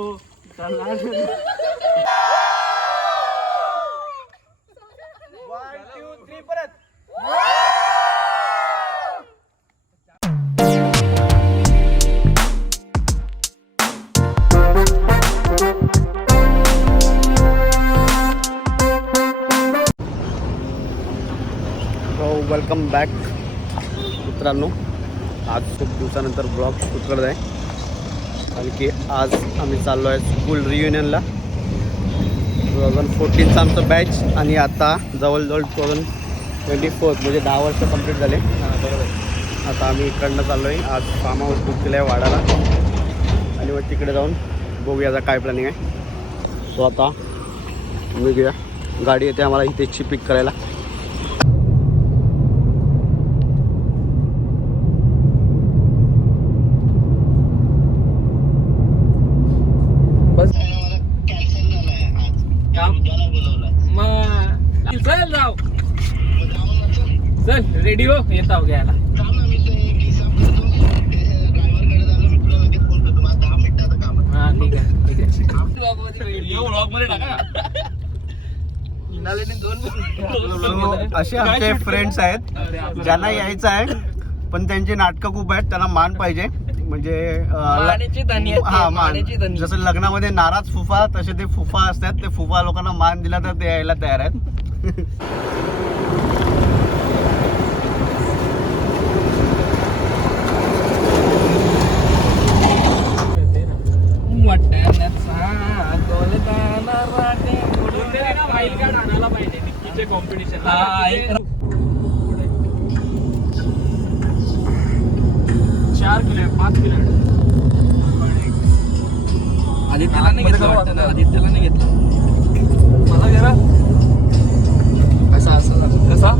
को परत welcome back मित्रांनो. आज खूप दिवसानंतर ब्लॉग शूट करत आहे, कारण की आज आम्ही चाललो आहे स्कूल रियुनियनला. 2014चा आमचं बॅच आणि आता जवळजवळ 2024 म्हणजे 10 वर्ष कंप्लीट झाले. आता आम्ही इकडनं चाललो आहे. आज फार्म हाऊस बुक केलं आहे वाडाला आणि मग तिकडे जाऊन बघूया आता काय प्लॅनिंग आहे. सो आता निघूया. गाडी येते आम्हाला इथेची पिक करायला. चल रेडी हो, येत आहो घ्यायला. हा ठीक आहे ठीक आहे. असे आमचे फ्रेंड्स आहेत ज्यांना यायचं आहे, पण त्यांची नाटकं खूप आहेत. त्यांना मान पाहिजे, म्हणजे मान. जसं लग्नामध्ये नाराज फुफा, तसे ते फुफा असतात. ते फुफा लोकांना मान दिला तर ते यायला तयार आहेत. कॉम्पिटिशन 4 किलो 5 किलो आदित्यला नाही घेतलं वाटतं ना. आदित्यला नाही घेतलं. मला जरा असं कसा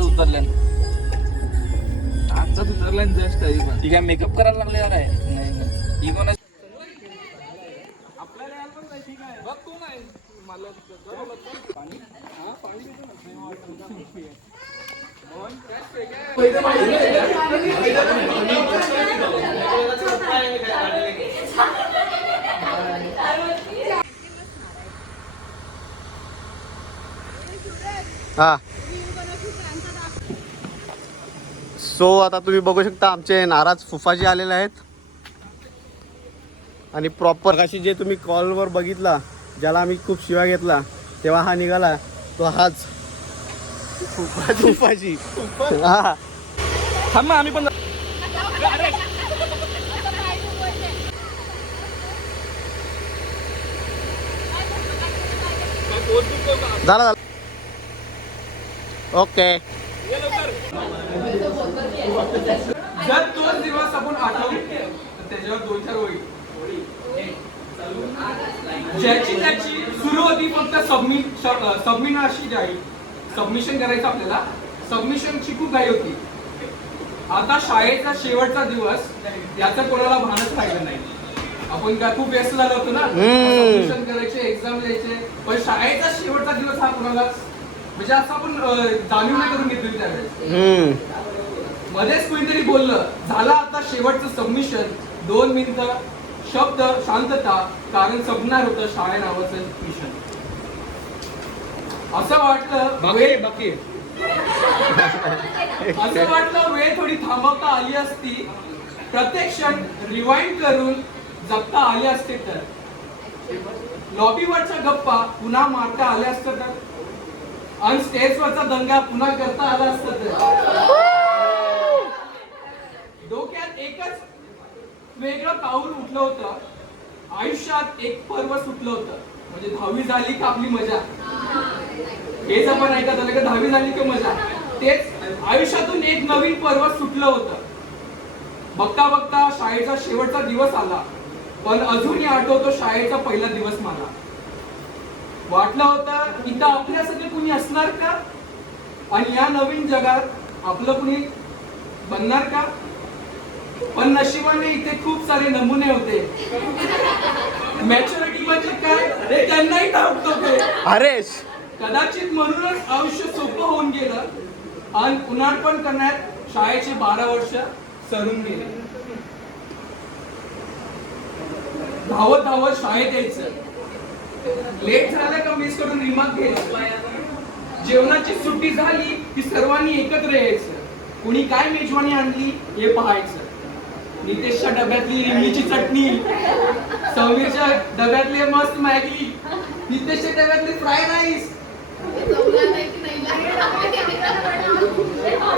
उतरल्या आजचाच उतरला जस्ट. ती काय मेकअप करायला लागले यार आहे. ही कोण आपल्याला यायला पण नाही. ठीक आहे बघ तू नाही मला पाणी हा. सो आता तुम्ही बघू शकता आमचे नाराज फुफाजी आलेले आहेत. आणि प्रॉपर अशी जे तुम्ही कॉलवर बघितला, ज्याला आम्ही खूप शिवा घेतला, तेव्हा हा निघाला तो हाच फुफाजी. हा थांब आम्ही पण झाला. ओके. जर तोच दिवस आपण आठवू तर त्याच्यावर 2-4 ओळी ज्याची त्याची सुरू होती फक्त सबमिशन जी आहे, सबमिशन करायचं आपल्याला. सबमिशनची खूप घाई होती. आता शाळेचा शेवटचा दिवस याचं कोणाला भानच राहिलं नाही. आपण काय खूप व्यस्त झालो होतो ना, सबमिशन करायचे, एक्झाम द्यायचे. पण शाळेचा शेवटचा दिवस हा कोणालाच म्हणजे असं आपण जाणीव नाही करून घेतली त्यावेळेस. मध्येच कोणीतरी बोललं, झाला आता शेवटचं सबमिशन, 2 मिनिटं शब्द शांतता, कारण संपणार होतं शाळे नावाचं मिशन. असं वाटलं वेळ थोडी थांबवता आली असती, प्रत्येक क्षण रिवाइंड करून जगता आले असते तर, लॉबीवरच्या गप्पा पुन्हा मारता आल्या असत्या तर, आणि स्टेजवरचा दंगा पुन्हा करता आला असता तर, डोक्यात एकच वेगळं पाऊल उठलं होतं, आयुष्यात एक पर्व सुटलं होतं. म्हणजे 10वी झाली का आपली मजा, हेच आपण ऐकत आलं का 10वी झाली की मजा. तेच आयुष्यातून एक नवीन पर्व सुटलं होतं. बघता बघता शाळेचा शेवटचा दिवस आला, पण अजूनही आठवतो शाळेचा पहिला दिवस मला. वाटलं होतं इथं आपल्यासाठी कुणी असणार का, आणि या नवीन जगात आपलं कुणी बनणार का. पण नशिबाने इथे खूप सारे नमुने होते. मॅच्युरिटी म्हणजे काय त्यांनाही ठाऊक होते. हरेश कदाचित म्हणूनच आयुष्य सोपं होऊन गेलं आणि उन्हाळपण करण्यात शाळेचे 12 वर्ष सरून गेले. धावत धावत शाळेत यायचं, लेट झालं का मेस कडून रिमार्क घ्यायचं, जेवणाची सुट्टी झाली की सर्वांनी एकत्र यायचं, कुणी काय मेजवानी आणली हे पाहायचं, नितेशच्या डब्यातली रिंगीची चटणी, समीरच्या डब्यातली मस्त मॅगी, नितेशच्या डब्यातली फ्राय राईस,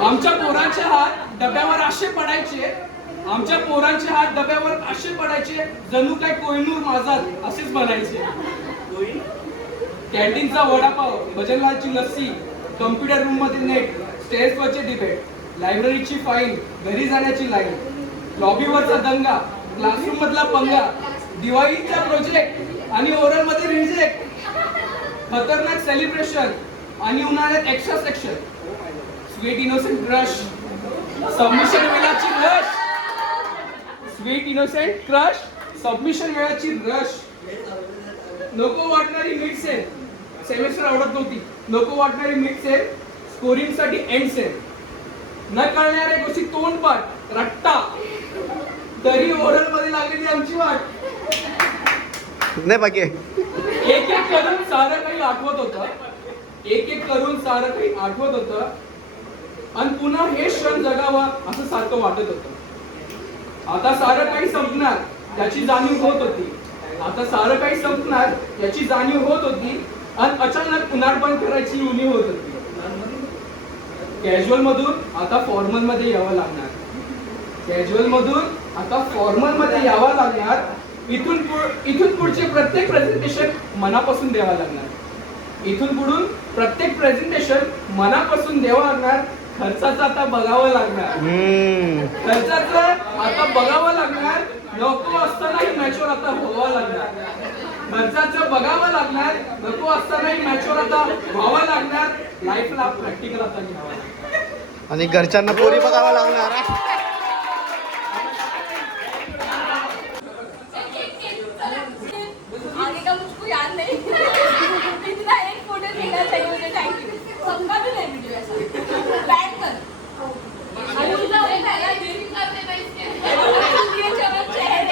आमच्या पोरांचे हात डब्यावर असे पडायचे, आमच्या पोरांचे हात डब्यावर असे पडायचे जणू काय कोहिनूर माझात असेच म्हणायचे. कॅन्टीनचा वडापाव, भजनलालची लस्सी, कम्प्युटर रूम मध्ये नेट, स्टेजवरचे डिबेट, लायब्ररीची फाईल, घरी जाण्याची लाईन, लॉबीवरचा दंगा, क्लासरूम मधला पंगा, दिवाळीचा प्रोजेक्ट आणि ओरल मध्ये रिजेक्ट, खतरनाक सेलिब्रेशन आणि उन्हाळ्यात extra section, sweet innocent crush, submission वेळाची rush, sweet innocent crush, submission वेळाची रश, नको वाटणारी मिड सेल, सेमेस्टर आवडत नव्हती, नको वाटणारी मिड सेल, स्कोरिंग साठी एंड सेल, न कळणाऱ्या गोष्टी तोंडपाठ, रट्टा, तरी ओरल मध्ये लागलेली आमची वाट. नाही बाकी एक एक करून सारं काही आठवत होतं, एक एक करून सारं काही आठवत होतं आणि पुन्हा हे क्षण जगावा असं सारखं वाटत होतं. आता सारं काही संपणार याची जाणीव होत होती, आता सारं काही संपणार याची जाणीव होत होती आणि अचानक पुनर्पण करायची उणीव होत होती. कॅज्युअल मधून आता फॉर्मल मध्ये यावं लागणार, कॅज्युअल मधून आता फॉर्मल मध्ये यावं लागणार. इथून पुढचे प्रत्येक प्रेझेंटेशन मनापासून द्यावं लागणार, इथून पुढून प्रत्येक प्रेझेंटेशन मनापासून द्यावं लागणार. खर्चाचं आता बघावं लागणार, खर्चाचं आता बघावं लागणार. नको असतानाही मॅच्युअर आता व्हावं लागणार, खर्चाचं बघावं लागणार. नको असतानाही मॅच्युअर आता व्हावं लागणार. लाईफला प्रॅक्टिकल आता घ्यावं लागणार आणि घरच्यांना पोरी बघावं लागणार. आगे का मुझको याद नहीं इतना एक फोटो लेना चाहिए मुझे थैंक यू सबका भी नहीं वीडियो ऐसा बैठ कर अरे उनका वो पहला रील कर देना इसके ये चलो चेहरे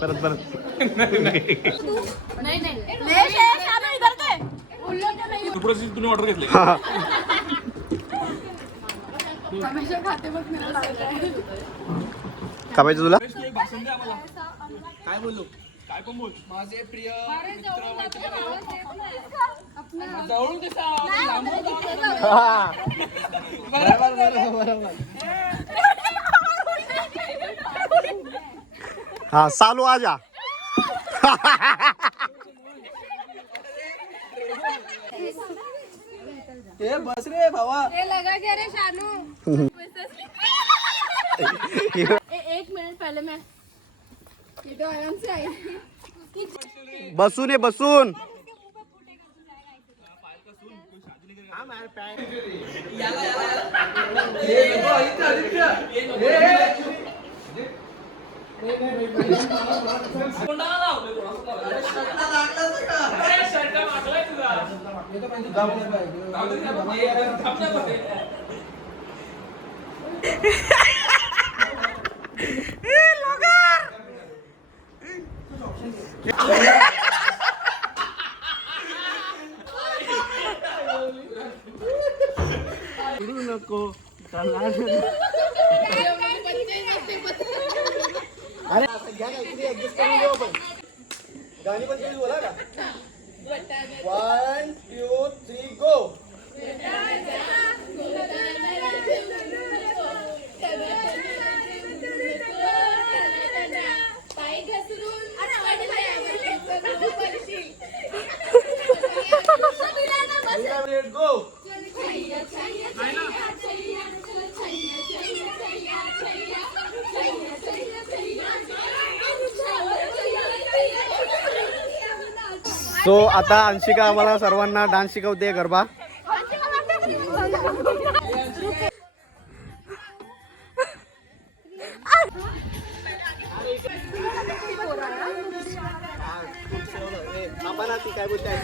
परत परत नहीं ले शानू इधर थे उल्लो के नहीं तुम्ही ऑर्डर घेतले हमेशा खाते वक्त मेरा लग रहा है का पाहिजे तुला? काय बोललो, काय पण बोल. माझे प्रिय जवळून हाँ सालू आजा. ए बस रे भावा. ये लगा क्या रे शानू एक मिनट पहले मैं ये तो आराम से आई बसून ये बसून. नको अरे घ्या काहीतरी ऍडजस्ट करून घेऊ आपण. गाणी पण तुम्ही बोला का. 1 2 3 गो. गो. सो आता अंशिका आम्हाला सर्वांना डान्स शिकवते गरबा. काय बोलताय?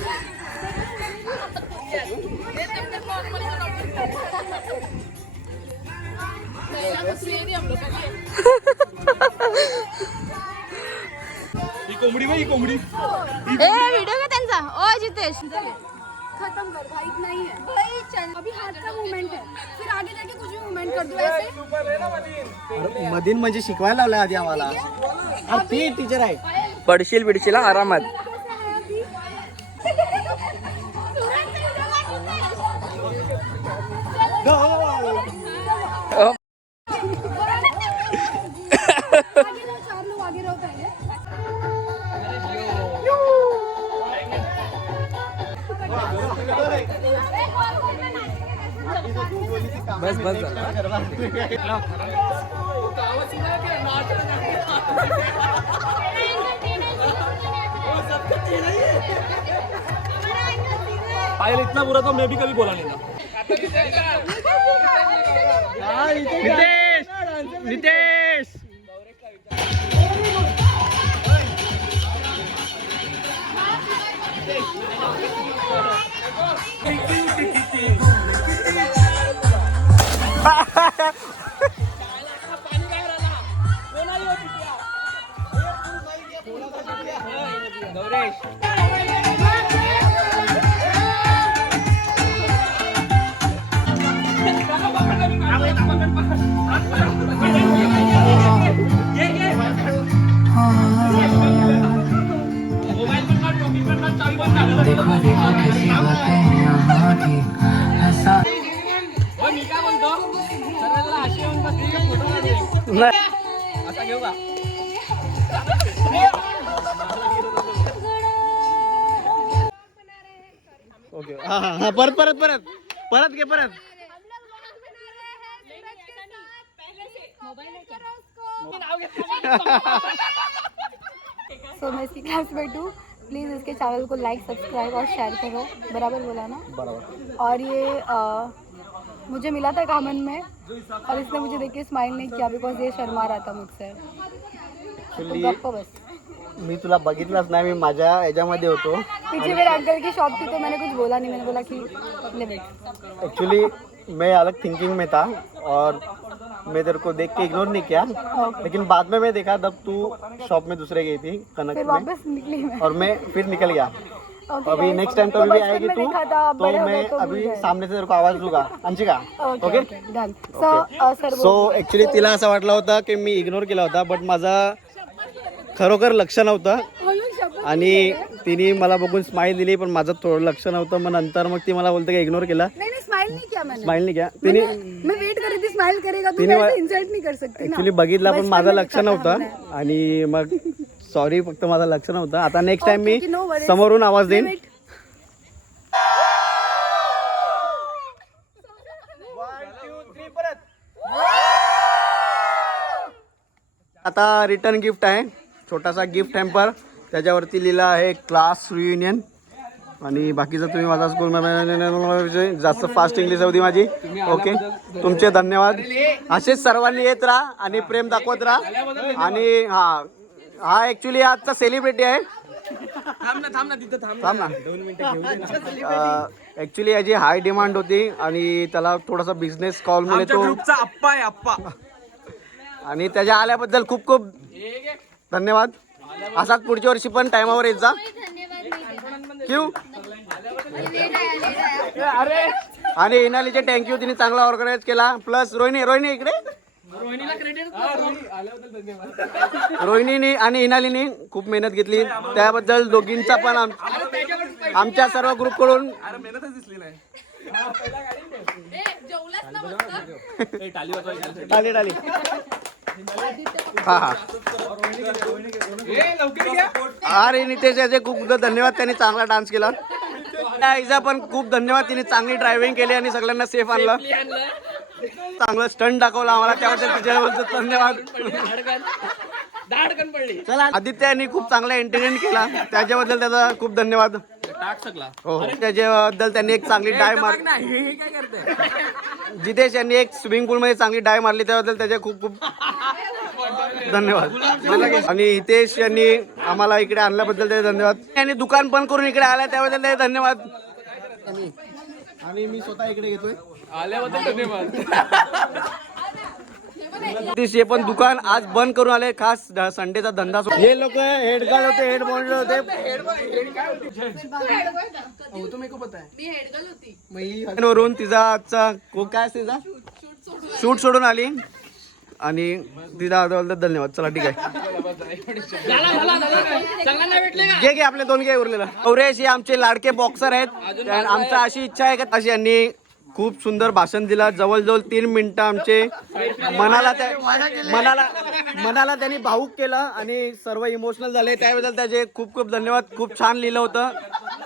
ही कोंबडी बाई, ही कोंबडी. वीडियो का त्यांचा ओ जितेश खत्म कर भाई इतना ही है भाई चल अभी हाथ का मूवमेंट है फिर आगे जाके कुछ भी मूवमेंट कर दो ऐसे अरे मधीन म्हणजे शिकवायला लावलं आधी आम्हाला. ती टीचर आहे. पडशील बिडशील आरामात. आगे रहो 4 लोग आगे रहो पहले बस बस पायल इतना बुरा तो मैं भी कभी बोला नहीं था. नितेश नितेश ओके. हा हा हा परत परत परत परत घे परत. सो मैं इसकी क्लासमेट हूँ प्लीज़ इसके चैनल को लाइक सब्सक्राइब और शेयर करो बराबर बोला ना बरोबर. और ये मुझे मिला था कमेंट में और इसने मुझे देख के स्माइल नहीं किया बिकॉज ये शर्मा रहा था मुझसे तो ऍक्च्युली गप्प बस मी तुला बघितलंच नाही. मी माझ्या ह्याच्यामध्ये होतो. पीछे मेरे अंकल की शॉप थी तो मैंने कुछ बोला नहीं मैंने बोला कि लिमिट एक्चुअली मैं अलग थिंकिंग में था और मैं तेरे को देख के इग्नोर नहीं किया. लेकिन बाद में मैं देखा तब तू शॉप में दूसरे गई थी कनक फिर में वापस निकली मैं और मैं फिर निकल गया. Okay, अभी guys. नेक्स्ट टाइम तो कभी भी बचपन आएगी में तू देखा था, अब तो बड़े हो गए मैं तो भूल अभी गए. सामने से तेरे को आवाज दूंगा. Anshika okay. Done sir so actually तिला असं वाटलं होतं की मी इग्नोर केला होता बट माझा खरोखर लक्ष नव्हतं आणि तिने मला बघून स्माईल दिली पण माझं थोडं लक्ष नव्हतं. मग नंतर मग ती मला बोलते की इग्नोर केला. नहीं स्माइल नहीं किया मैंने स्माईल नाही क्या तिने मैं वेट कर रही थी स्माइल करेगा तो तिने मैं ऐसे इंसल्ट नहीं कर सकती ना ऍक्च्युली बघितला पण बचपन माझं में लक्ष देखा था नव्हतं हमने. आणि मग सॉरी फक्त माझं लक्ष नव्हतं. आता नेक्स्ट टाइम मी Okay, no worries. समोरून आवाज देईन. Wait. आता रिटर्न गिफ्ट आहे छोटासा गिफ्ट हॅम्पर. त्याच्यावरती लिहिलं आहे क्लास रियुनियन आणि बाकीचं तुम्ही माझा स्कूल जास्त फास्ट इंग्लिश होती माझी. ओके तुमचे धन्यवाद. असेच सर्वांनी येत राहा आणि प्रेम दाखवत राहा. आणि हा ॲक्च्युली आजचा सेलिब्रिटी आहे. थांब ना ॲक्च्युली याची हाय डिमांड होती आणि त्याला थोडासा बिझनेस कॉलमुळे तो ग्रुपचा अप्पा आहे अप्पा. आणि त्याच्या आल्याबद्दल खूप खूप धन्यवाद. असाच पुढच्या वर्षी पण टायमावर येत जा. क्यू आणि इनालीचे थँक्यू तिने चांगला ऑर्गनाईज केला. प्लस रोहिणी इकडे रोहिणीने आणि इनालीने खूप मेहनत घेतली त्याबद्दल दोघींचा पण आमच्या सर्व ग्रुपकडून टाली हा अरे नितेश याचे खूप खूप धन्यवाद. त्यांनी चांगला डान्स केला. आईचा पण खूप धन्यवाद. तिने चांगली ड्रायव्हिंग केली आणि सगळ्यांना सेफ आणलं. चांगलं स्टंट दाखवला आम्हाला त्याबद्दल तिच्याबद्दल धन्यवाद. चला आदित्य यांनी खूप चांगला एंटरटेन केला त्याच्याबद्दल त्याचा खूप धन्यवाद. हो त्याच्याबद्दल त्यांनी एक चांगली डाय मारली. जितेश यांनी एक स्विमिंग पूल मध्ये चांगली डाय मारली त्याबद्दल त्याचे खूप खूप धन्यवाद. आणि हितेश यांनी आम्हाला इकडे आणल्याबद्दल ते धन्यवाद. यांनी दुकान बंद करून इकडे आला त्याबद्दल ते धन्यवाद. आणि मी स्वतः इकडे घेतोय आल्याबद्दल धन्यवाद. हे पण दुकान आज बंद करून आले, खास संडेचा धंदा. हे लोक हेडगार्ड होते, हेड मॉनिटर होते. वरून तिचा आजचा काय तिचा शूट सोडून आली आणि तिला धन्यवाद. चला ठीक आहे, घे आपले 2 घे उरलेलं. गौरेश हे आमचे लाडके बॉक्सर आहेत. आमचा अशी इच्छा आहे का अशी यांनी खूप सुंदर भाषण दिलं. जवळजवळ 3 मिनिटं आमचे मनाला त्यांनी भावूक केलं आणि सर्व इमोशनल झाले. त्याबद्दल त्याचे खूप खूप धन्यवाद. खूप छान लिहिलं होतं,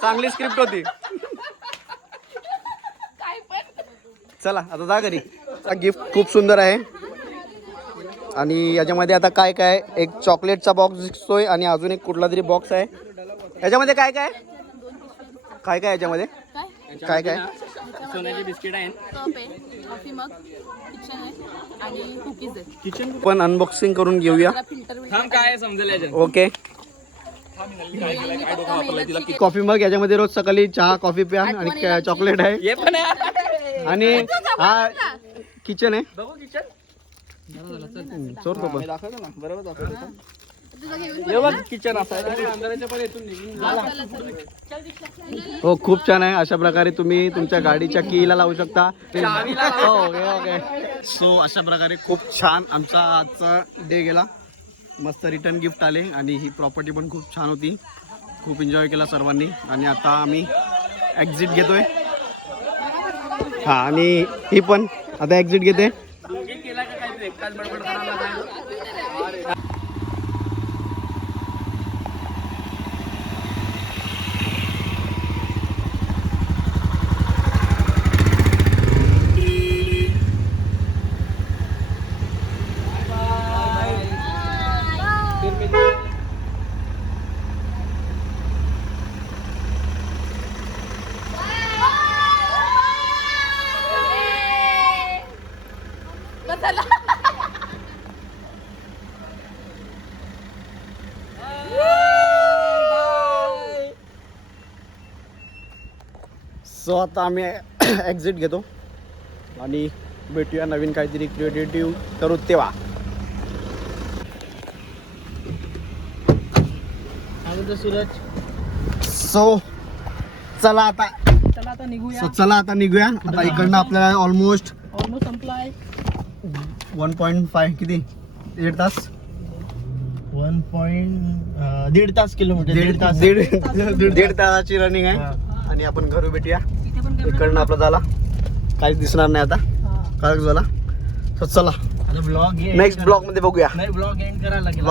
चांगली स्क्रिप्ट होती. चला आता जा घरी. गिफ्ट खूप सुंदर आहे आणि याच्यामध्ये आता काय काय एक चॉकलेटचा बॉक्स दिसतोय आणि अजून एक कुठला तरी बॉक्स आहे. याच्यामध्ये काय काय काय काय याच्यामध्ये काय काय सोन्याची बिस्किट आहे. कप आहे, कॉफी मग, किचन आहे आणि कुकीज आहे. किचन पण अनबॉक्सिंग करून घेऊया. थांब काय समजेल याच्यात. ओके, कॉफी मग याच्यामध्ये रोज सकाळी चहा कॉफी प्या आणि चॉकलेट आहे. हे पण आहे. आणि हा किचन आहे. बघू किचन. चोरतो पण बरोबर दाखवतो. किचन हो, खूप छान आहे. अशा प्रकारे तुम्ही तुमच्या गाडीच्या कीला लावू शकता. ओके. सो अशा प्रकारे खूप छान आमचा आजचा डे गेला. मस्त रिटर्न गिफ्ट आले आणि ही प्रॉपर्टी पण खूप छान होती. खूप एन्जॉय केला सर्वांनी. आणि आता आम्ही एक्झिट घेतोय. हा, आणि ही पण आता एक्झिट घेते. सो आता आम्ही एक्झिट घेतो आणि भेटूया नवीन काहीतरी क्रिएटिव्ह करू तेव्हा. सूरज. सो चला आता निघूया. आता इकडनं आपल्याला ऑलमोस्ट संपलाय. 1.5 किती 1.5 तास 1.5 तास किलोमीटर दीड तासाची रनिंग आहे. आणि आपण घरी भेटूया. इकडनं आपला झाला काहीच दिसणार नाही आता, काय झाला. चला ब्लॉग नेक्स्ट ब्लॉग मध्ये बघूया. ब्लॉग एंड करायला लागेल.